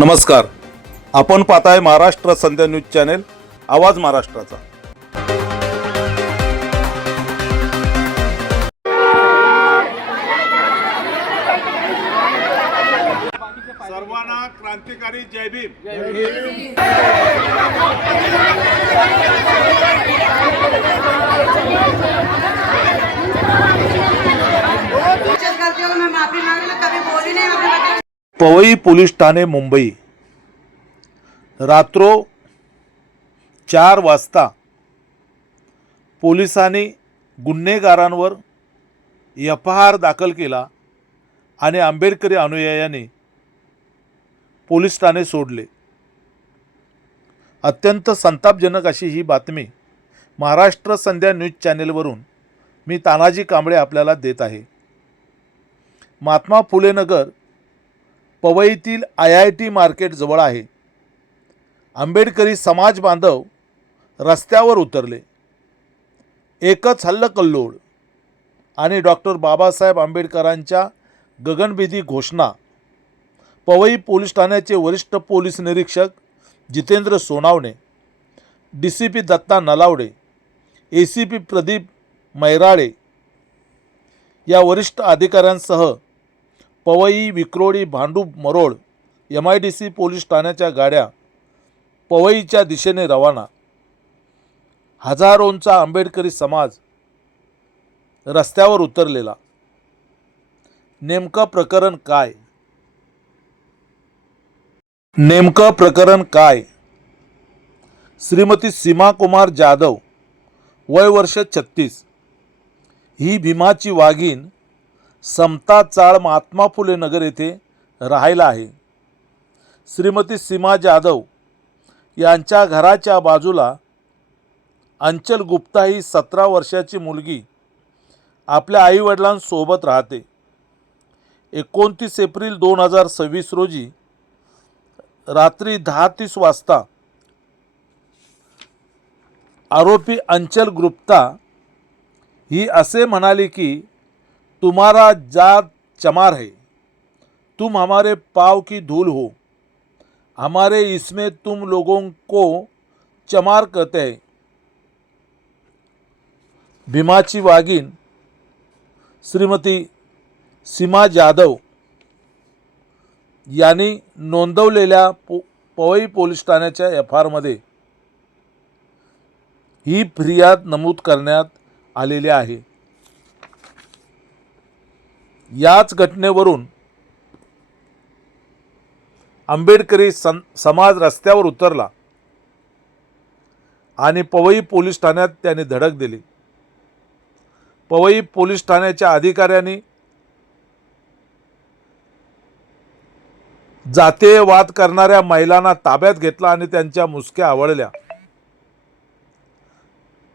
नमस्कार, आपण पाहताय महाराष्ट्र संध्या न्यूज चॅनेल, आवाज महाराष्ट्राचा। सर्वांना क्रांतिकारी जय भीम। पवई पोलीस ठाणे मुंबई रात्रो 4 वाजता पोलिसांनी गुन्हेगारांवर एफआयआर दाखल केला आणि आंबेडकरी अनुयायांनी पोलीस ठाणे सोडले। अत्यंत संतापजनक अशी ही बातमी महाराष्ट्र संध्या न्यूज चॅनेलवरून मी तानाजी कांबळे आपल्याला देत आहे। महात्मा फुले नगर पवईतील IIT मार्केट जवळ आहे। आंबेडकरी समाज बांधव रस्त्यावर उतरले। एकच हल्लकल्लोळ आणि डॉक्टर बाबासाहेब आंबेडकरांच्या गगनभेदी घोषणा। पवई पोलीस ठाण्याचे वरिष्ठ पोलीस निरीक्षक जितेंद्र सोनावणे, DCP दत्ता नलावडे, ACP प्रदीप मैराळे या वरिष्ठ अधिकाऱ्यांसह पवई, विक्रोळी, भांडूप, मरोळ MIDC पोलीस ठाण्याच्या गाड्या पवईच्या दिशेने रवाना। हजारोंचा आंबेडकरी समाज रस्त्यावर उतरलेला। नेमकं प्रकरण काय? श्रीमती सीमा कुमार जाधव, वय वर्ष 36, ही भीमाची वाघीण समता चाळ महात्मा फुले नगर येथे राहायला आहे। श्रीमती सीमा जाधव यांच्या घराच्या बाजूला अंचल गुप्ता ही 17 वर्षाची मुलगी आपल्या आईवडिलांसोबत राहते। 29 एप्रिल 2026 रोजी रात्री 10:30 वाजता आरोपी अंचल गुप्ता ही असे म्हणाली की तुम्हारा जात चमार है, तुम हमारे पाँव की धूल हो, हमारे इसमें तुम लोगों को चमार कहते हैं। भीमाची वाघीण श्रीमती सीमा जाधव यांनी नोंदवलेल्या पवई पोलीस ठाण्याच्या FIRमध्ये ही फिर्याद नमूद करण्यात आलेली आहे। याच घटनेवरून आंबेडकरी समाज रस्त्यावर उतरला आणि पवई पोलीस ठाण्यात त्यांनी धडक दिली। पवई पोलीस ठाण्याच्या अधिकाऱ्यांनी जातीयवाद करणाऱ्या महिलांना ताब्यात घेतला आणि त्यांच्या मुसक्या आवळल्या।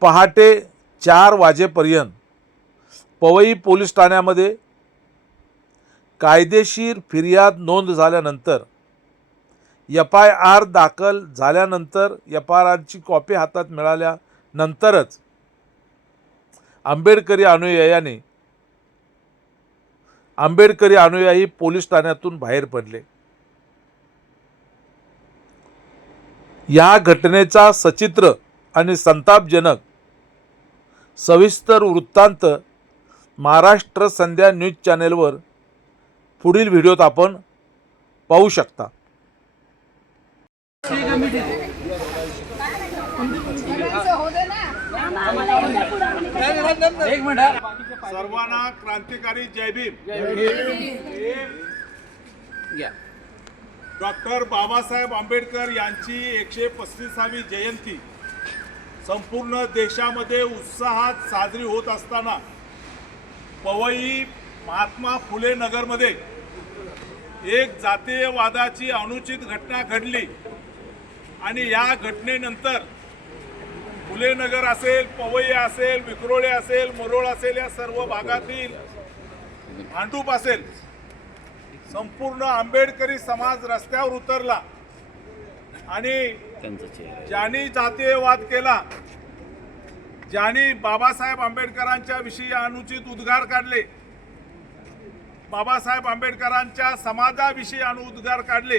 पहाटे 4 वाजेपर्यंत पवई पोलीस ठाण्यामध्ये कायदेशीर फिर्याद नोंद झाल्यानंतर FIR दाखल झाल्यानंतर FIRची कॉपी हातात मिळाल्यानंतरच आंबेडकरी अनुयायी पोलीस ठाण्यातून बाहेर पडले। या घटनेचा सचित्र आणि संतापजनक सविस्तर वृत्तांत महाराष्ट्र संध्या न्यूज चॅनेलवर पुढील व्हिडिओत आपण पाहू शकता। सर्वांना क्रांतिकारी जय भीम। डॉक्टर बाबासाहेब आंबेडकर यांची 135वी जयंती संपूर्ण देशामध्ये उत्साहात साजरी होत असताना पवई महात्मा फुले नगरमध्ये एक जातीयवादाची अनुचित घटना घडली आणि या घटनेनंतर फुले नगर असेल, पवई असेल, विक्रोळे असेल, मरोळ असेल, या सर्व भागातील भांडूप असेल, संपूर्ण आंबेडकरी समाज रस्त्यावर उतरला आणि ज्यांनी जातीयवाद केला, ज्यांनी बाबासाहेब आंबेडकरांच्या विषयी अनुचित उद्गार काढले, बाबासाहेब आंबेडकरांच्या समाजाविषयी उद्गार काढले,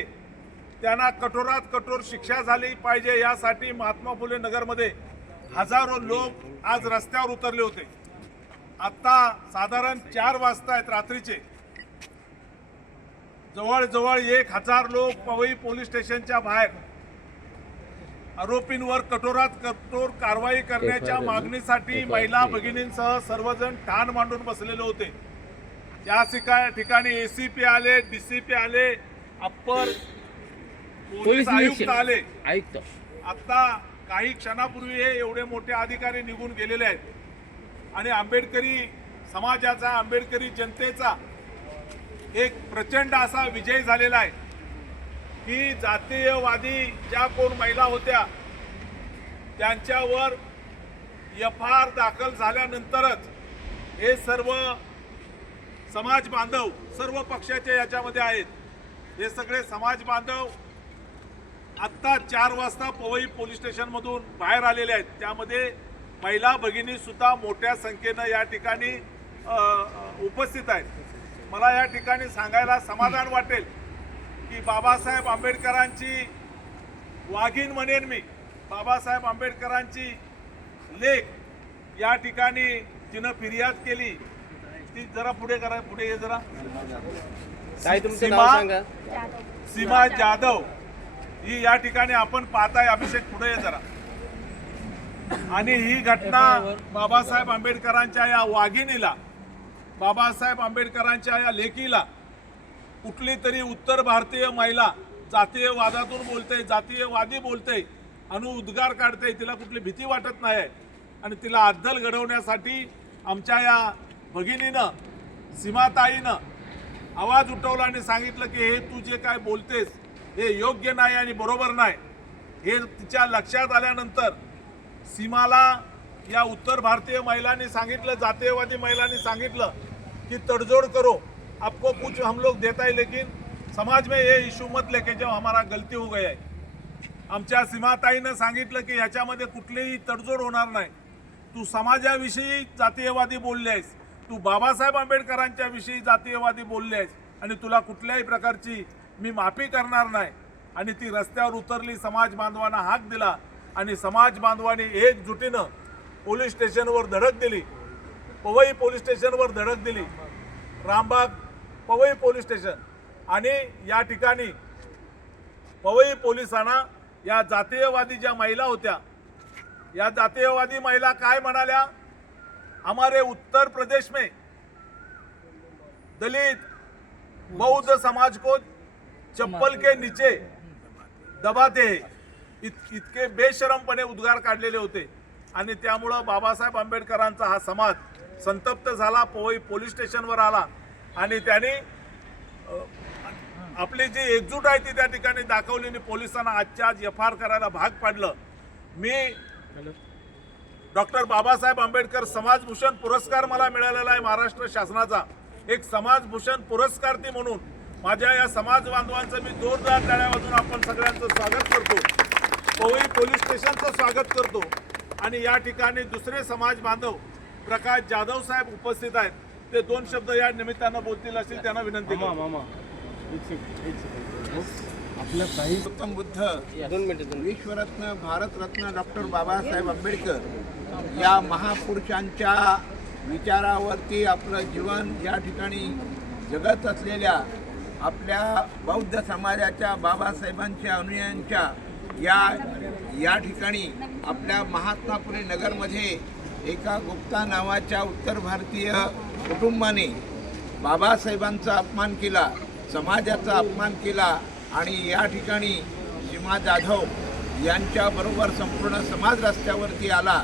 त्यांना कठोरात कठोर शिक्षा झाली पाहिजे यासाठी महात्मा फुले नगरमध्ये हजारो लोक आज रस्त्यावर उतरले होते. आता साधारण 4 वाजता आहेत रात्रीचे. जवळजवळ 1000 लोक पवई पोलीस स्टेशनच्या बाहेर आरोपींवर कठोरात कठोर कारवाई करण्याच्या मागणीसाठी महिला भगिनींसह सर्वजण ठाण मांडून बसलेले होते. या ठिकाणी एसीपी आले, डीसीपी आले, अप्पर पोलीस आयुक्त आले. आता काही क्षणापूर्वी हे एवढे मोठे अधिकारी निघून गेलेले आहेत आणि आंबेडकरी समाजाचा, आंबेडकरी जनतेचा एक प्रचंड असा विजय झालेला आहे की जातीयवादी ज्या कोण महिला होत्या त्यांच्यावर एफआयआर दाखल झाल्यानंतरच हे सर्व समाज बांधव, सर्व पक्षाचे याच्यामध्ये आहेत, हे सगळे समाज बांधव आत्ता 4 वाजता पवई पोलीस स्टेशनमधून बाहेर आलेले आहेत. त्यामध्ये महिला भगिनी सुद्धा मोठ्या संख्येनं या ठिकाणी उपस्थित आहेत. मला या ठिकाणी सांगायला समाधान वाटेल की बाबासाहेब आंबेडकरांची वाघीण म्हणेन मी, बाबासाहेब आंबेडकरांची लेक या ठिकाणी जिनं फिर्याद केली ती जरा पुढे करा, पुढे ये जरा. काय तुमचं नाव सांगा? सीमा जाधव ही या ठिकाणी आपण पाहताय. अभिषेक पुढे ये जरा. आणि ही घटना बाबासाहेब आंबेडकरांच्या या वाघिणीला, बाबासाहेब आंबेडकरांच्या या लेकीला कुठली तरी उत्तर भारतीय महिला जातीयवादातून बोलते, जातीयवादी बोलते आणि उद्गार काढते, तिला कुठली भीती वाटत नाही आणि तिला अद्दल घडवण्यासाठी आमच्या या भगिनीनं, सीमाताईनं आवाज उठवला आणि सांगितलं की हे तू जे काय बोलतेस हे योग्य नाही आणि बरोबर नाही. हे तिच्या लक्षात आल्यानंतर सीमाला या उत्तर भारतीय महिलांनी सांगितलं, जातीयवादी महिलांनी सांगितलं कि तड़जोड़ करो, आपको कुछ हम लोग देता है लेकिन समाज में ये इशू मत लेके जो हमारा गलती हो गई है. आमच्या सीमाताईनं सांगितलं की ह्याच्यामध्ये कुठलीही तडजोड होणार नाही. तू समाजाविषयी जातीयवादी बोलले आहेस, तू बाबासाहेब आंबेडकरांच्या विषयी जातीयवादी बोलले आहेस आणि तुला कुठल्याही प्रकारची मी माफी करणार नाही. आणि ती रस्त्यावर उतरली, समाज बांधवांना हाक दिला आणि समाज बांधवांनी एकजुटीनं पोलीस स्टेशनवर धडक दिली, पवई पोलीस स्टेशनवर धडक दिली, रामबाग पवई पोलीस स्टेशन. आणि या ठिकाणी पवई पोलिसांना या जातीयवादी ज्या महिला होत्या, या जातीयवादी महिला काय म्हणाल्या, हमारे उत्तर प्रदेश में दलित बौद्ध समाज को चप्पल के नीचे दबाते हैं, इतके बेशरमपणे उद्गार काढलेले होते. आणि त्यामुळं बाबासाहेब आंबेडकरांचा हा समाज संतप्त झाला, पवई पोलीस स्टेशनवर आला आणि त्यांनी आपली जी एकजूट आहे ती त्या ठिकाणी दाखवली आणि पोलिसांना आजच्या आज एफआयआर करायला भाग पाडलं. मी डॉक्टर बाबासाहेब आंबेडकर समाजभूषण पुरस्कार मला मिळालेला आहे महाराष्ट्र शासनाचा. एक समाजभूषण पुरस्कार्थी म्हणून माझ्या या समाज बांधवांचं मी जोरदार टाळ्या वाजवून आपण सगळ्यांचं स्वागत करतो, पवई पोलीस स्टेशनचं स्वागत करतो. आणि या ठिकाणी दुसरे समाज बांधव प्रकाश जाधव साहेब उपस्थित आहेत, ते 2 शब्द या निमित्तानं बोलतील अशी त्यांना विनंती करतो. आपलं काही गौतम बुद्ध, विश्वरत्न, भारतरत्न डॉक्टर बाबासाहेब आंबेडकर या महापुरुषांच्या विचारावरती आपलं जीवन या ठिकाणी जगत असलेल्या आपल्या बौद्ध समाजाच्या, बाबासाहेबांच्या अनुयायांच्या या ठिकाणी आपल्या महात्मा फुले नगरमध्ये एका गुप्ता नावाच्या उत्तर भारतीय कुटुंबाने बाबासाहेबांचा अपमान केला, समाजाचा अपमान केला आणि या ठिकाणी सीमा जाधव यांच्याबरोबर संपूर्ण समाज रस्त्यावरती आला.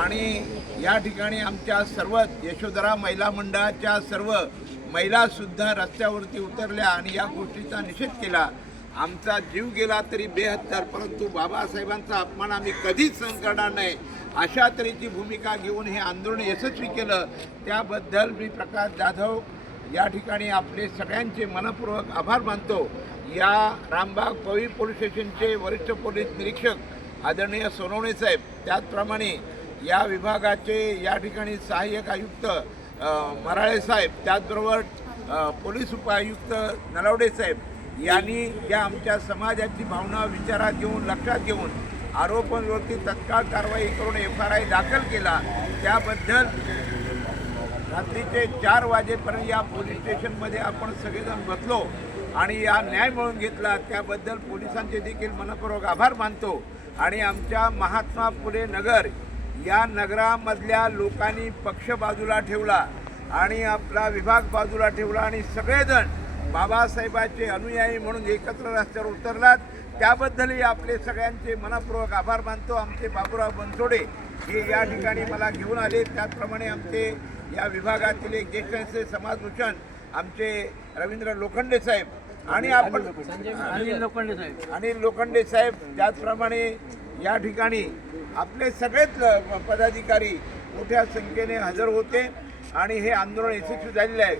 आणि या ठिकाणी आमच्या सर्व यशोधरा महिला मंडळाच्या सर्व महिलासुद्धा रस्त्यावरती उतरल्या आणि या गोष्टीचा निषेध केला. आमचा जीव गेला तरी बेहत्तर, परंतु बाबासाहेबांचा अपमान आम्ही कधीच सहन करणार नाही, अशा तऱ्हेची भूमिका घेऊन हे आंदोलन यशस्वी केलं. त्याबद्दल मी प्रकाश जाधव या ठिकाणी आपले सगळ्यांचे मनपूर्वक आभार मानतो. या रामबाग पवई पोलीस स्टेशनचे वरिष्ठ पोलीस निरीक्षक आदरणीय सोनवणे साहेब, त्याचप्रमाणे या विभागाचे या ठिकाणी सहाय्यक आयुक्त मराळे साहेब, त्याचबरोबर पोलीस उपायुक्त नलावडे साहेब यांनी ज्या आमच्या समाजाची भावना विचारात घेऊन लक्षात घेऊन आरोपांवरती तत्काळ कारवाई करून FRI दाखल केला, त्याबद्दल रात्रीचे 4 वाजेपर्यंत या पोलीस स्टेशनमध्ये आपण सगळेजण बसलो आणि या न्याय मिळवून घेतला, त्याबद्दल पोलिसांचे देखील मनपूर्वक आभार मानतो. आणि आमच्या महात्मा फुले नगर या नगरामधल्या लोकांनी पक्ष बाजूला ठेवला आणि आपला विभाग बाजूला ठेवला आणि सगळेजण बाबासाहेबांचे अनुयायी म्हणून एकत्र रस्त्यावर उतरलात, त्याबद्दलही आपले सगळ्यांचे मनपूर्वक आभार मानतो. आमचे बाबूराव बनसोडे हे या ठिकाणी मला घेऊन आले, त्याचप्रमाणे आमचे या विभागातील एक ज्येष्ठ नेते समाजभूषण आमचे रवींद्र लोखंडे साहेब आणि आपण अनिल लोखंडे साहेब, त्याचप्रमाणे या ठिकाणी आपले सगळेच पदाधिकारी मोठ्या संख्येने हजर होते आणि हे आंदोलन यशस्वी झालेलं आहे.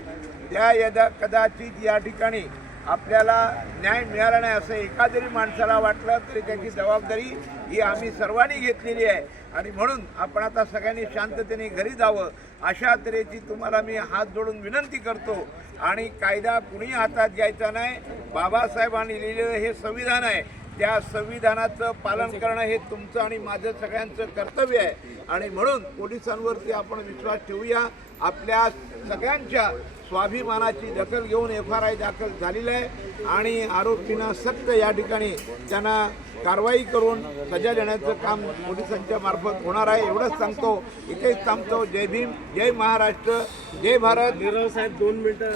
त्या यदा कदाचित या ठिकाणी आपल्याला न्याय मिळाला नाही असं एका जरी माणसाला वाटलं तरी त्याची जबाबदारी ही आम्ही सर्वांनी घेतलेली आहे आणि म्हणून आपण आता सगळ्यांनी शांततेने घरी जावं अशा तऱ्हेची तुम्हाला मी हात जोडून विनंती करतो. आणि कायदा कुणी हातात घ्यायचा नाही. बाबासाहेबांनी लिहिलेलं हे संविधान आहे, त्या संविधानाचं पालन करणं हे तुमचं आणि माझं सगळ्यांचं कर्तव्य आहे. आणि म्हणून पोलिसांवरती आपण विश्वास ठेवूया. आपल्या सगळ्यांच्या स्वाभिमानाची दखल घेऊन FRI दाखल झालेला आहे आणि आरोपींना सक्त या ठिकाणी त्यांना कारवाई करून सजा देण्याचं काम पोलिसांच्या मार्फत होणार आहे. एवढंच सांगतो, इथेच थांबतो. जय भीम, जय महाराष्ट्र, जय भारत. नीरव साहेब 2 मिनिटं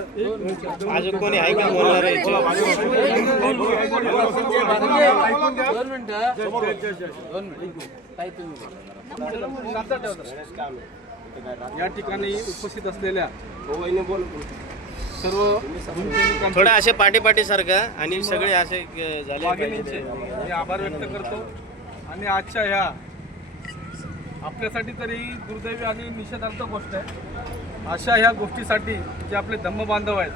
अजून कोणी आहे का बोलणार आहे? या ठिकाणी उपस्थित असलेल्या सर्व थोडं असे पाठी सारखं आणि सगळे असे झाले वाघिणींचे मी आभार व्यक्त करतो. आणि आजच्या ह्या आपल्यासाठी तरी दुर्दैवी आणि निषेधार्थ गोष्ट आहे. अशा ह्या गोष्टीसाठी जे आपले धम्म बांधव आहेत,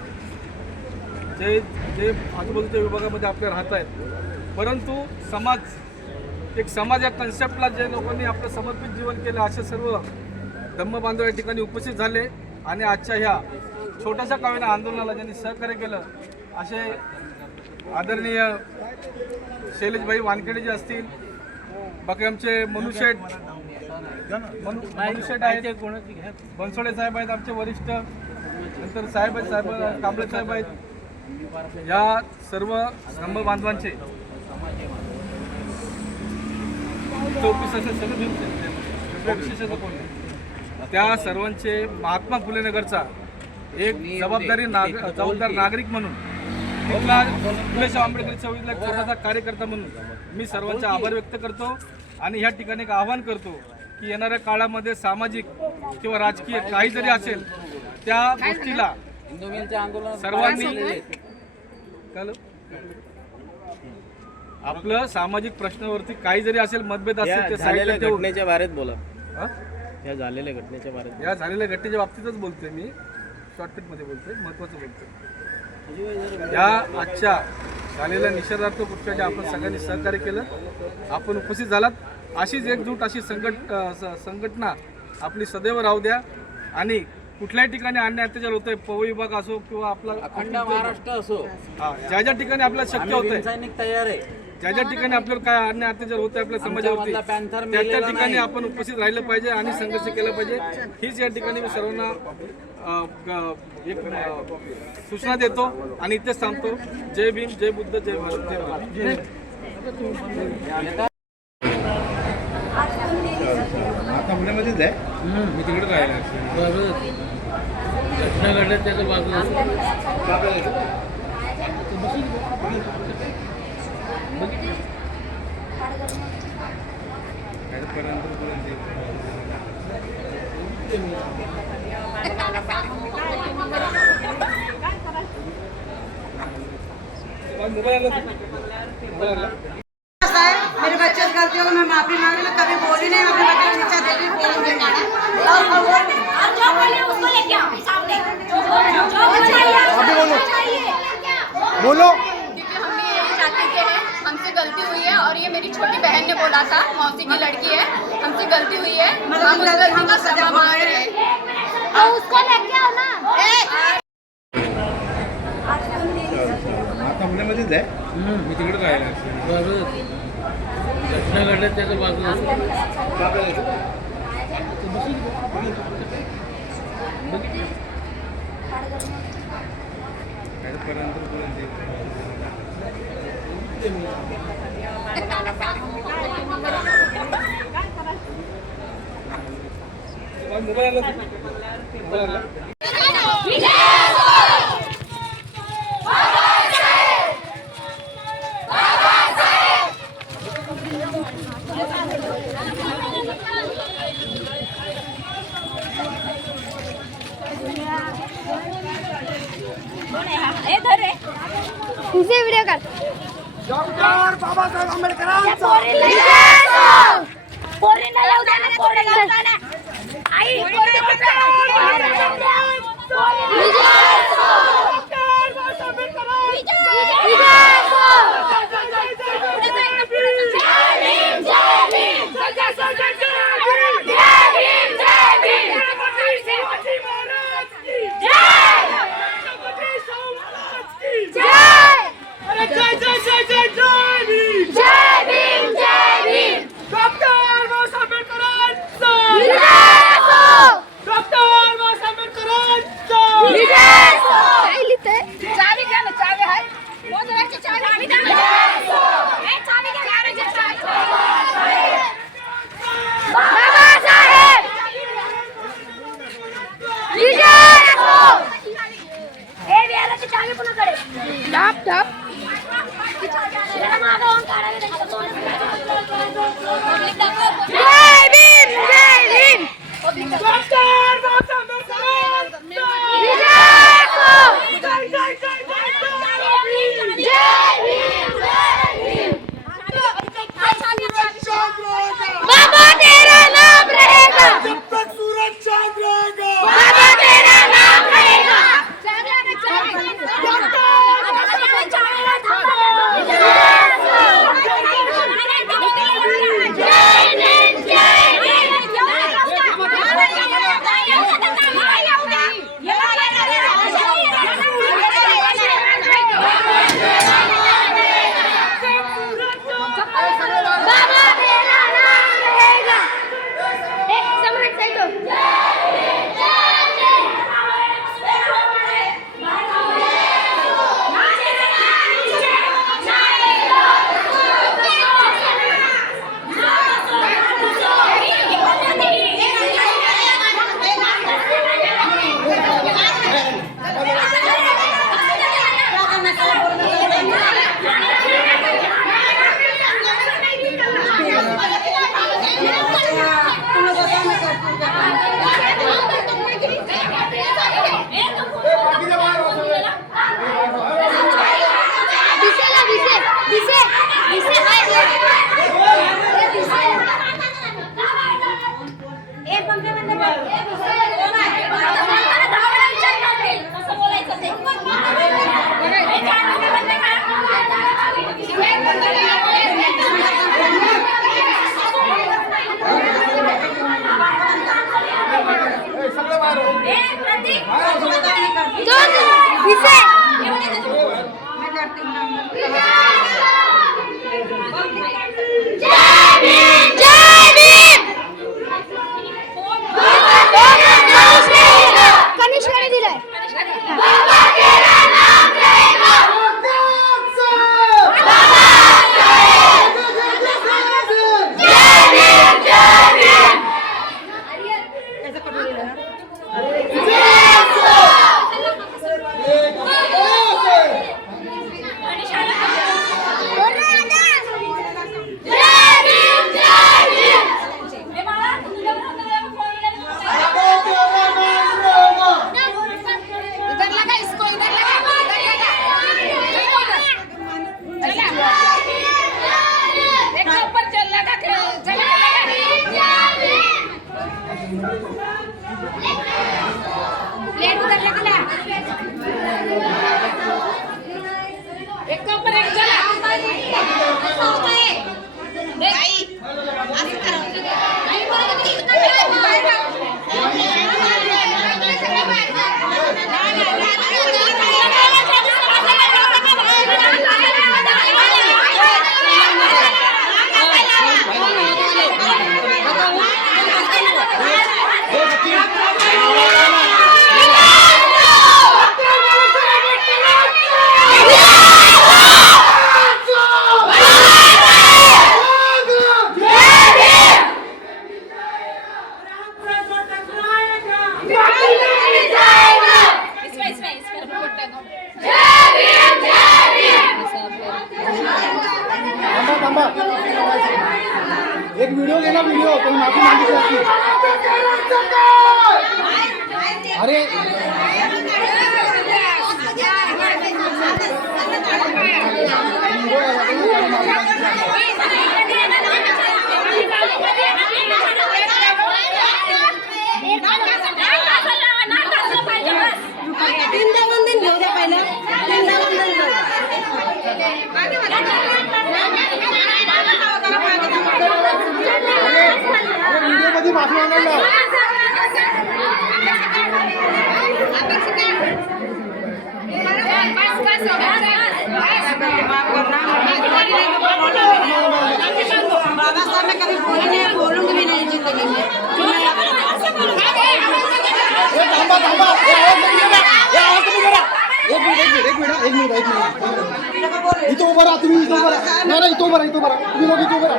जे जे आजूबाजूच्या विभागामध्ये आपले राहत आहेत, परंतु एक समाज या कन्सेप्टला जे लोकांनी आपलं समर्पित जीवन केलं, असे सर्व धम्म बांधव या ठिकाणी उपस्थित झाले. आणि आजच्या ह्या छोट्याशा काव्याने आंदोलनाला ज्यांनी सहकार्य केलं असे आदरणीय शैलेशभाई वानखेडे जे असतील, बाकी आमचे मनुशेठ आहेत, बनसोडे साहेब आहेत आमचे वरिष्ठ, नंतर साहेब कांबळे साहेब आहेत, या सर्व धम्म बांधवांचे त्या सर्वांचे महात्मा फुले नगरचा एक जबाबदार नागरिक म्हणून, तिथला फुलेशाह आंबेडकर चळवळीतला एक छोटासा कार्यकर्ता म्हणून मी सर्वांचे आभार व्यक्त करतो. आणि ह्या ठिकाणी एक आवाहन करतो की येणाऱ्या काळामध्ये सामाजिक किंवा राजकीय काही जरी असेल त्या गोष्टीला सर्वांनी आपलं सामाजिक प्रश्नावरती काही जरी असेल मतभेद असेल ते साईडला ठेवून घटनेच्या बारेत बोला. या झालेल्या घटनेच्या बाबतीतच बोलतोय मी, शॉर्टकटमध्ये बोलतोय, महत्त्वाचं बोलतोय. या आजच्या झालेल्या निषेधार्थ कृत्याचे आपण सगळ्यांनी सहकार्य केलं, आपण उपस्थित झालात. अशीच एकजूट अशी संघटना आपली सदैव राहू द्या. आणि कुठल्याही ठिकाणी अन्याय अत्याचार होतोय, विभाग असो किंवा आपला अखंड महाराष्ट्र असो, ज्या ज्या ठिकाणी आपल्याला शक्य होतंय, सैनिक तयार आहे. ज्या ज्या ठिकाणी आपल्याला काय अन्याय अत्याचार होतोय आपल्या समाजावरती, त्या त्या ठिकाणी आपण उपस्थित राहिलं पाहिजे आणि संघर्ष केला पाहिजे. हीच या ठिकाणी मी सर्वांना एक सूचना देतो आणि इथेच थांबतो. जय भीम, जय बुद्ध, जय भारत, जय भारत. मी तिकडे राहिला घटना घडल्या त्याच्या बाजूला मेरे बच्चे से गलती होगी, मैं माफी मांग रही हूँ, कभी बोली नहीं, अपने बच्चे शिक्षा दे रही बोलूंगी बोलो. क्योंकि हम भी यही चाहते थे, हमसे गलती हुई है और ये मेरी छोटी बहन ने बोला था, मौसी की लड़की है, हमसे गलती हुई है, हम उस गलती का सजा मांग रहे हैं. उसको लेके आओ ना. आता पुण्यामध्येच आहे. मी तिकडे राहिला बरं घटना घडल्या त्याच्या बाजूला मोबाईल आणला. तुझे व्हिडिओ काढ. डॉक्टर बाबासाहेब आंबेडकरांचा पोरींना येऊ द्या ना, पोरींना येऊ द्या ना. आई चावी द्या ना, चावी आहे मोजवायची चावी द्या ना. ए, चावी द्या गॅरेजची चावी. बाबासाहेब विजय असो. ए, बिहाराची चावी पुन्हाकडे टप टप. जय भीम, जय भीम. बाबा तेरा नाम रहेगा जब तक सूरज चांद रहेगा. बाबा तेरा नाम रहेगा. जय भीम, जय भीम. एक व्हिडिओ गेला, व्हिडिओ पण माफी मागितली असती. अरे वृंदावन घेऊ द्या पहिलं. व्हिडिओ मध्ये माफी मागायला बाबा साहब मैं कभी बोली नहीं, बोलूंगी भी नहीं जिंदगी में. एक मिनिट इथं उभं राहा तुम्ही, इथं उभं राहा. नाही इथं उभं राहा, तुम्ही लोक इथं उभं राहा.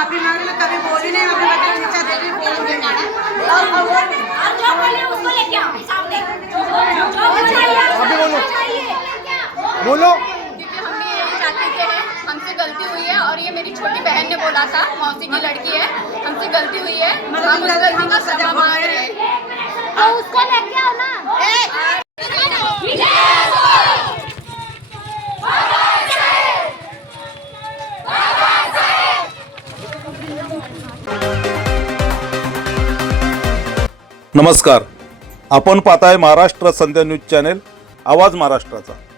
माफी मागते. बोलो। क्योंकि हम भी यही चाहते थे, हमसे गलती हुई है और ये मेरी छोटी बहन ने बोला था, मौसी की लड़की है, हमसे गलती हुई है, हम उस गलती का सजा मांग रहे हैं। तो उसको लेके आओ ना। नमस्कार, आपण पाहताय महाराष्ट्र संध्या न्यूज चॅनेल, आवाज महाराष्ट्राचा।